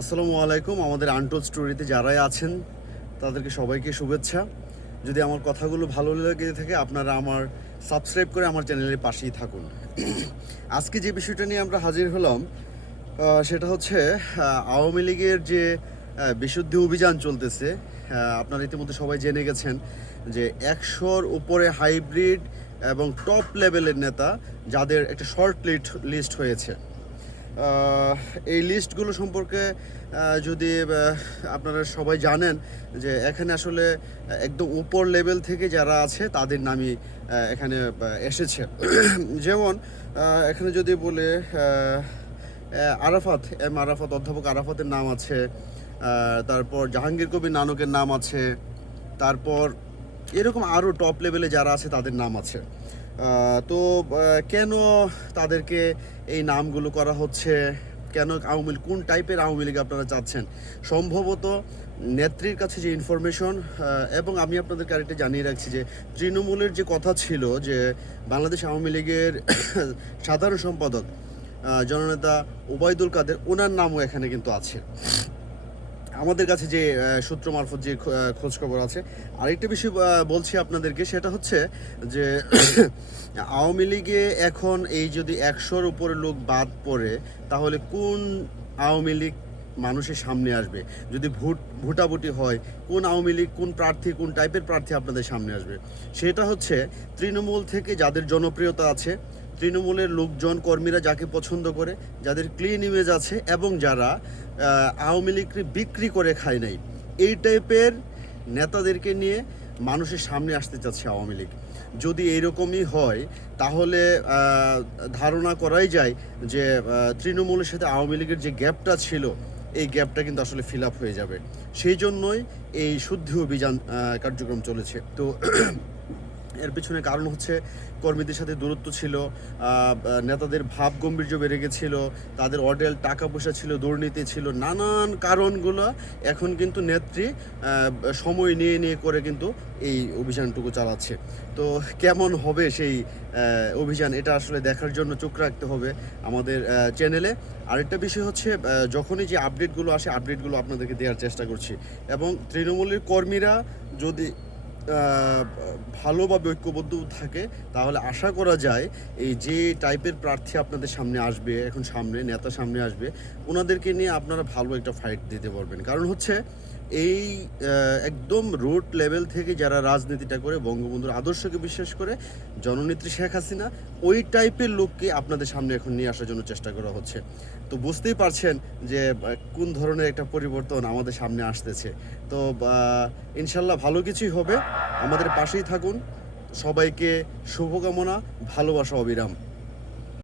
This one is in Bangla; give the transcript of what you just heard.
আসসালামু আলাইকুম। আমাদের আনটোল স্টোরিতে যারাই আছেন, তাদেরকে সবাইকে শুভেচ্ছা। যদি আমার কথাগুলো ভালো লেগে থাকে, আপনারা আমার সাবস্ক্রাইব করে আমার চ্যানেলের পাশেই থাকুন। আজকে যে বিষয়টা নিয়ে আমরা হাজির হলাম সেটা হচ্ছে আওয়ামী লীগের যে বিশুদ্ধি অভিযান চলতেছে আপনারা ইতিমধ্যে সবাই জেনে গেছেন যে একশোর উপরে হাইব্রিড এবং টপ লেভেলের নেতা, যাদের একটা শর্ট লিস্ট লিস্ট হয়েছে। এই লিস্টগুলো সম্পর্কে যদি আপনারা সবাই জানেন যে এখানে আসলে একদম উপর লেভেল থেকে যারা আছে, তাদের নামই এখানে এসেছে। যেমন এখানে যদি বলে আরাফাত, এম আরাফাত, অধ্যাপক আরাফাতের নাম আছে তারপর জাহাঙ্গীর কবির নানকের নাম আছে, তারপর এরকম আরও টপ লেভেলে যারা আছে, তাদের নাম আছে। তো কেন তাদেরকে এই নামগুলো করা হচ্ছে? কেন আওয়ামী লীগ, কোন টাইপের আওয়ামী লীগ আপনারা চাচ্ছেন? সম্ভবত নেত্রীর কাছে যে ইনফরমেশন এবং আমি আপনাদেরকে আরেকটা জানিয়ে রাখছি যে, তৃণমূলের যে কথা ছিল যে, বাংলাদেশ আওয়ামী লীগের সাধারণ সম্পাদক জননেতা ওবায়দুল কাদের, ওনার নামও এখানে কিন্তু আছে। আমাদের কাছে যে সূত্র মারফত যে খ- আহ, খোঁজ খবর আছে আরেকটা বিষয় বলছি আপনাদেরকে সেটা হচ্ছে যে আওয়ামী লীগে এখন এই যদি একশোর উপরে লোক বাদ পড়ে তাহলে কোন আওয়ামী লীগ মানুষের সামনে আসবে? যদি ভোট ভোটাভুটি হয় কোন আওয়ামী লীগ কোন প্রার্থী কোন টাইপের প্রার্থী আপনাদের সামনে আসবে? সেটা হচ্ছে তৃণমূল থেকে যাদের জনপ্রিয়তা আছে তৃণমূলের লোকজন, কর্মীরা যাকে পছন্দ করে, যাদের ক্লিন ইমেজ আছে এবং যারা আওয়ামী লীগকে বিক্রি করে খায় নাই, এই টাইপের নেতাদেরকে নিয়ে মানুষের সামনে আসতে চাচ্ছে আওয়ামী লীগ। যদি এইরকমই হয়, তাহলে ধারণা করাই যায় যে তৃণমূলের সাথে আওয়ামী লীগের যে গ্যাপটা ছিল, এই গ্যাপটা কিন্তু আসলে ফিল আপ হয়ে যাবে। সেই জন্যই এই শুদ্ধি অভিযান কার্যক্রম চলেছে। তো এর পিছনে কারণ হচ্ছে কর্মীদের সাথে দূরত্ব ছিল নেতাদের ভাব গম্ভীর্য বেড়ে গেছিল, তাদের অডেল টাকা পয়সা ছিল, দুর্নীতি ছিল, নানান কারণগুলো এখন কিন্তু নেত্রী সময় নিয়ে নিয়ে করে কিন্তু এই অভিযানটুকু চালাচ্ছে। তো কেমন হবে সেই অভিযান এটা আসলে দেখার জন্য চোখ রাখতে হবে আমাদের চ্যানেলে আরেকটা বিষয় হচ্ছে যখনই যে আপডেটগুলো আসে আপডেটগুলো আপনাদেরকে দেওয়ার চেষ্টা করছি। এবং তৃণমূলের কর্মীরা যদি ভালোভাবে ঐক্যবদ্ধ থাকে, তাহলে আশা করা যায় এই যে টাইপের প্রার্থী আপনাদের সামনে আসবে, এখন সামনে, নেতা সামনে আসবে, ওনাদেরকে নিয়ে আপনারা ভালো একটা ফাইট দিতে পারবেন। কারণ হচ্ছে এই একদম রোড লেভেল থেকে যারা রাজনীতিটা করে, বঙ্গবন্ধুর আদর্শকে বিশ্বাস করে, জননেত্রী শেখ হাসিনা, ওই টাইপের লোককে আপনাদের সামনে এখন নিয়ে আসার জন্য চেষ্টা করা হচ্ছে। তো বুঝতেই পারছেন যে কোন ধরনের একটা পরিবর্তন আমাদের সামনে আসতেছে। তো ইনশাল্লাহ ভালো কিছুই হবে। আমাদের পাশেই থাকুন। সবাইকে শুভকামনা, ভালোবাসা, অবিরাম।